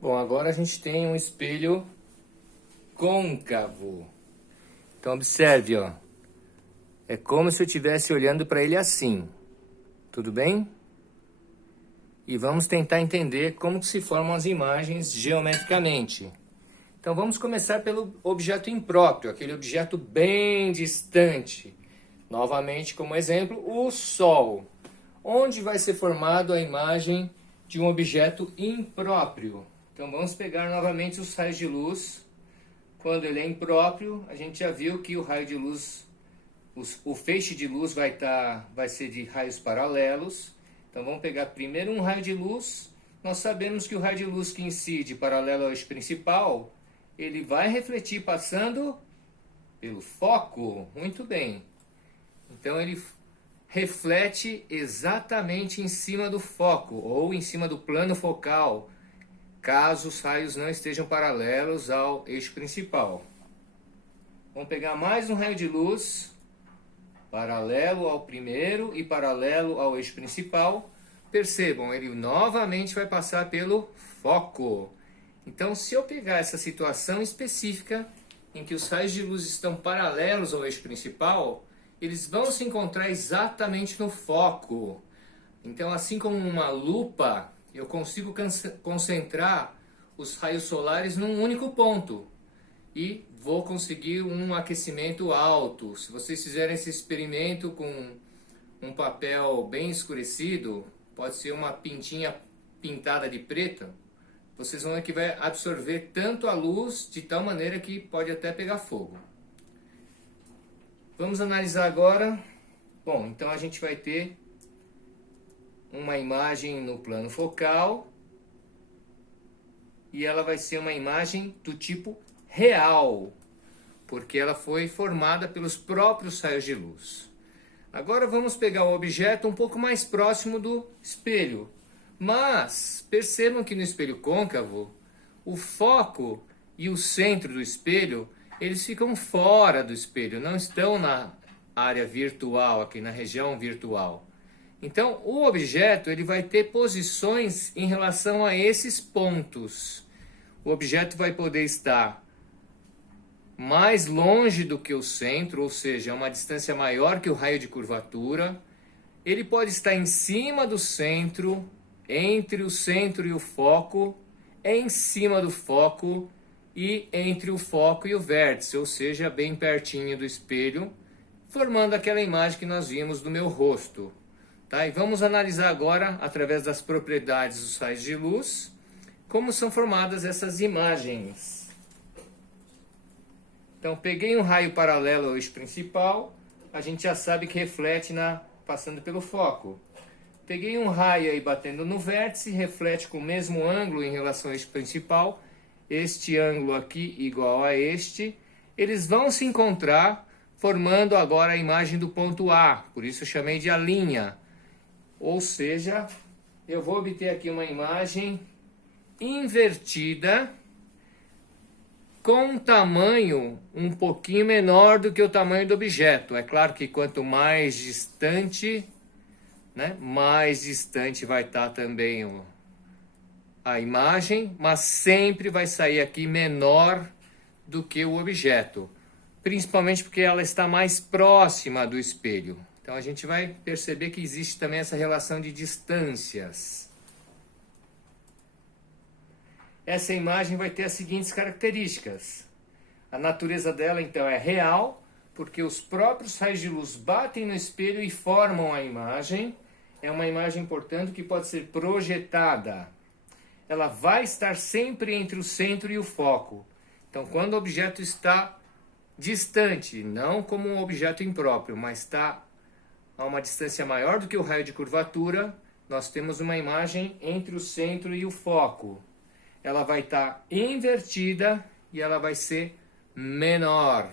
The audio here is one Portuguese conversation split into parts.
Bom, agora a gente tem um espelho côncavo. Então observe, ó. É como se eu estivesse olhando para ele assim. Tudo bem? E vamos tentar entender como que se formam as imagens geometricamente. Então vamos começar pelo objeto impróprio, aquele objeto bem distante. Novamente, como exemplo, o Sol. Onde vai ser formado a imagem de um objeto impróprio? Então vamos pegar novamente os raios de luz. Quando ele é impróprio, a gente já viu que o raio de luz, o feixe de luz vai ser de raios paralelos. Então vamos pegar primeiro um raio de luz. Nós sabemos que o raio de luz que incide paralelo ao eixo principal, ele vai refletir passando pelo foco. Muito bem. Então ele reflete exatamente em cima do foco ou em cima do plano focal, caso os raios não estejam paralelos ao eixo principal. Vamos pegar mais um raio de luz, paralelo ao primeiro e paralelo ao eixo principal. Percebam, ele novamente vai passar pelo foco. Então, se eu pegar essa situação específica, em que os raios de luz estão paralelos ao eixo principal, eles vão se encontrar exatamente no foco. Então, assim como uma lupa, eu consigo concentrar os raios solares num único ponto e vou conseguir um aquecimento alto. Se vocês fizerem esse experimento com um papel bem escurecido, pode ser uma pintinha pintada de preto, vocês vão ver que vai absorver tanto a luz de tal maneira que pode até pegar fogo. Vamos analisar agora. Bom, então a gente vai ter uma imagem no plano focal e ela vai ser uma imagem do tipo real, porque ela foi formada pelos próprios raios de luz. Agora vamos pegar o objeto um pouco mais próximo do espelho, mas percebam que no espelho côncavo, o foco e o centro do espelho, eles ficam fora do espelho, não estão na área virtual, aqui na região virtual. Então, o objeto ele vai ter posições em relação a esses pontos. O objeto vai poder estar mais longe do que o centro, ou seja, uma distância maior que o raio de curvatura. Ele pode estar em cima do centro, entre o centro e o foco, em cima do foco e entre o foco e o vértice, ou seja, bem pertinho do espelho, formando aquela imagem que nós vimos do meu rosto. Tá? E vamos analisar agora, através das propriedades dos raios de luz, como são formadas essas imagens. Então, peguei um raio paralelo ao eixo principal, a gente já sabe que reflete passando pelo foco. Peguei um raio aí batendo no vértice, reflete com o mesmo ângulo em relação ao eixo principal. Este ângulo aqui igual a este. Eles vão se encontrar, formando agora a imagem do ponto A. Por isso eu chamei de a linha. Ou seja, eu vou obter aqui uma imagem invertida com um tamanho um pouquinho menor do que o tamanho do objeto. É claro que quanto mais distante, mais distante vai estar também a imagem, mas sempre vai sair aqui menor do que o objeto, principalmente porque ela está mais próxima do espelho. Então a gente vai perceber que existe também essa relação de distâncias. Essa imagem vai ter as seguintes características. A natureza dela então é real, porque os próprios raios de luz batem no espelho e formam a imagem. É uma imagem, portanto, que pode ser projetada. Ela vai estar sempre entre o centro e o foco. Então, quando o objeto está distante, não como um objeto impróprio, mas está a uma distância maior do que o raio de curvatura, nós temos uma imagem entre o centro e o foco. Ela vai estar invertida e ela vai ser menor.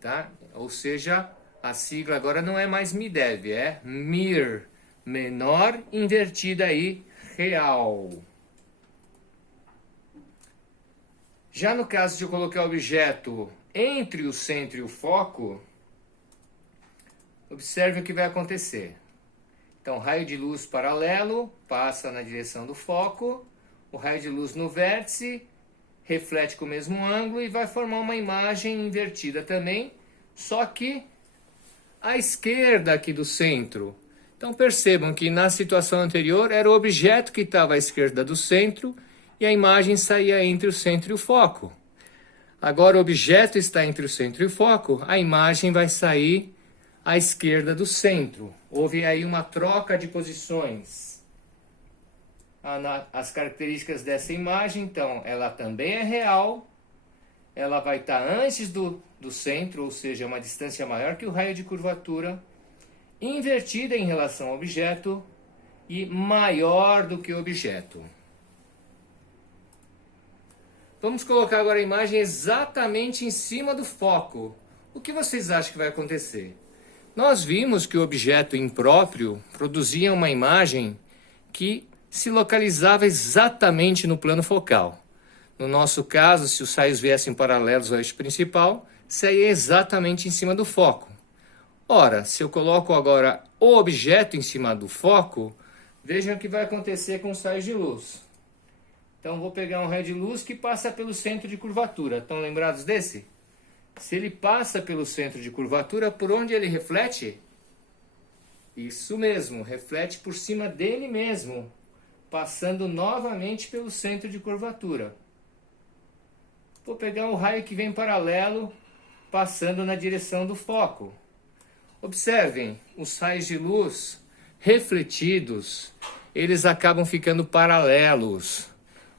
Tá? Ou seja, a sigla agora não é mais MIDEV, é MIR. Menor invertida aí, real. Já no caso de eu colocar o objeto entre o centro e o foco, observe o que vai acontecer. Então, raio de luz paralelo passa na direção do foco, o raio de luz no vértice, reflete com o mesmo ângulo e vai formar uma imagem invertida também, só que à esquerda aqui do centro. Então percebam que na situação anterior era o objeto que estava à esquerda do centro e a imagem saía entre o centro e o foco. Agora o objeto está entre o centro e o foco, a imagem vai sair à esquerda do centro. Houve aí uma troca de posições. As características dessa imagem, então, ela também é real, ela vai estar antes do centro, ou seja, uma distância maior que o raio de curvatura, invertida em relação ao objeto e maior do que o objeto. Vamos colocar agora a imagem exatamente em cima do foco. O que vocês acham que vai acontecer? Nós vimos que o objeto impróprio produzia uma imagem que se localizava exatamente no plano focal. No nosso caso, se os raios viessem paralelos ao eixo principal, saía exatamente em cima do foco. Ora, se eu coloco agora o objeto em cima do foco, vejam o que vai acontecer com os raios de luz. Então, vou pegar um raio de luz que passa pelo centro de curvatura. Estão lembrados desse? Se ele passa pelo centro de curvatura, por onde ele reflete? Isso mesmo, reflete por cima dele mesmo, passando novamente pelo centro de curvatura. Vou pegar um raio que vem paralelo, passando na direção do foco. Observem, os raios de luz refletidos, eles acabam ficando paralelos.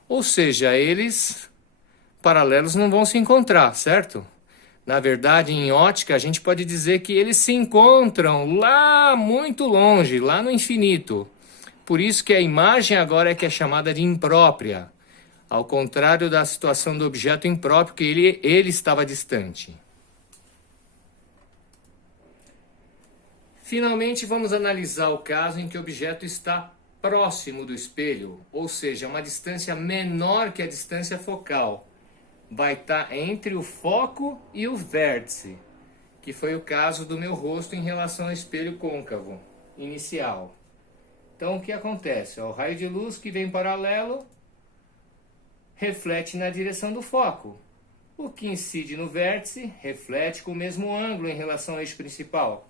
Ou seja, eles paralelos não vão se encontrar, certo? Na verdade, em ótica, a gente pode dizer que eles se encontram lá muito longe, lá no infinito. Por isso que a imagem agora é que é chamada de imprópria, ao contrário da situação do objeto impróprio, que ele estava distante. Finalmente, vamos analisar o caso em que o objeto está próximo do espelho, ou seja, uma distância menor que a distância focal. Vai estar entre o foco e o vértice, que foi o caso do meu rosto em relação ao espelho côncavo inicial. Então, o que acontece? O raio de luz que vem paralelo reflete na direção do foco. O que incide no vértice reflete com o mesmo ângulo em relação ao eixo principal.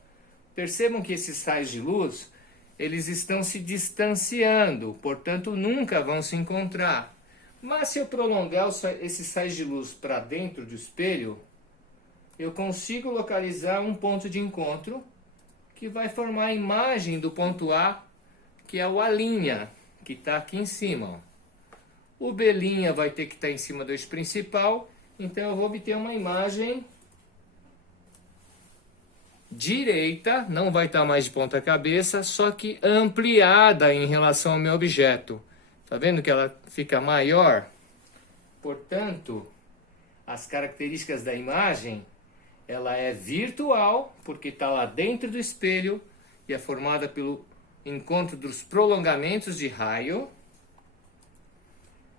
Percebam que esses raios de luz, eles estão se distanciando, portanto nunca vão se encontrar. Mas se eu prolongar esses raios de luz para dentro do espelho, eu consigo localizar um ponto de encontro que vai formar a imagem do ponto A, que é o A', que está aqui em cima. O B' vai ter que estar em cima do eixo principal, então eu vou obter uma imagem direita, não vai estar mais de ponta cabeça, só que ampliada em relação ao meu objeto. Está vendo que ela fica maior? Portanto, as características da imagem, ela é virtual, porque está lá dentro do espelho e é formada pelo encontro dos prolongamentos de raio.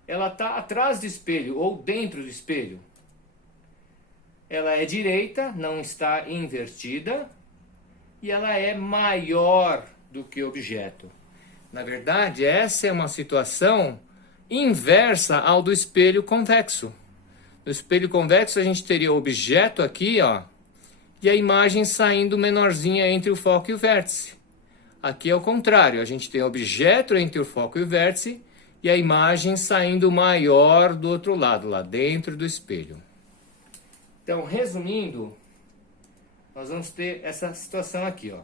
Ela está atrás do espelho ou dentro do espelho. Ela é direita, não está invertida, e ela é maior do que o objeto. Na verdade, essa é uma situação inversa ao do espelho convexo. No espelho convexo, a gente teria o objeto aqui, ó, e a imagem saindo menorzinha entre o foco e o vértice. Aqui é o contrário, a gente tem o objeto entre o foco e o vértice, e a imagem saindo maior do outro lado, lá dentro do espelho. Então, resumindo, nós vamos ter essa situação aqui, ó.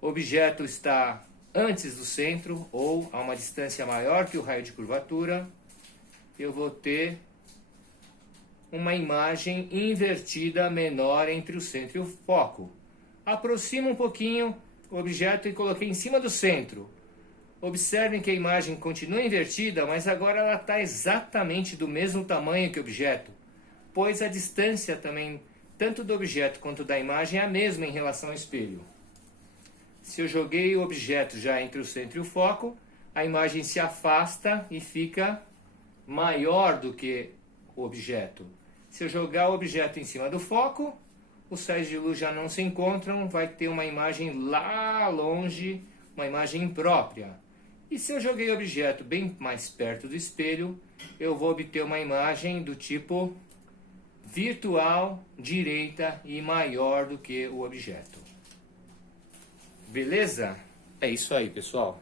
O objeto está antes do centro ou a uma distância maior que o raio de curvatura. Eu vou ter uma imagem invertida menor entre o centro e o foco. Aproximo um pouquinho o objeto e coloquei em cima do centro. Observem que a imagem continua invertida, mas agora ela está exatamente do mesmo tamanho que o objeto, pois a distância também, tanto do objeto quanto da imagem, é a mesma em relação ao espelho. Se eu joguei o objeto já entre o centro e o foco, a imagem se afasta e fica maior do que o objeto. Se eu jogar o objeto em cima do foco, os raios de luz já não se encontram, vai ter uma imagem lá longe, uma imagem imprópria. E se eu joguei o objeto bem mais perto do espelho, eu vou obter uma imagem do tipo virtual, direita e maior do que o objeto. Beleza? É isso aí, pessoal.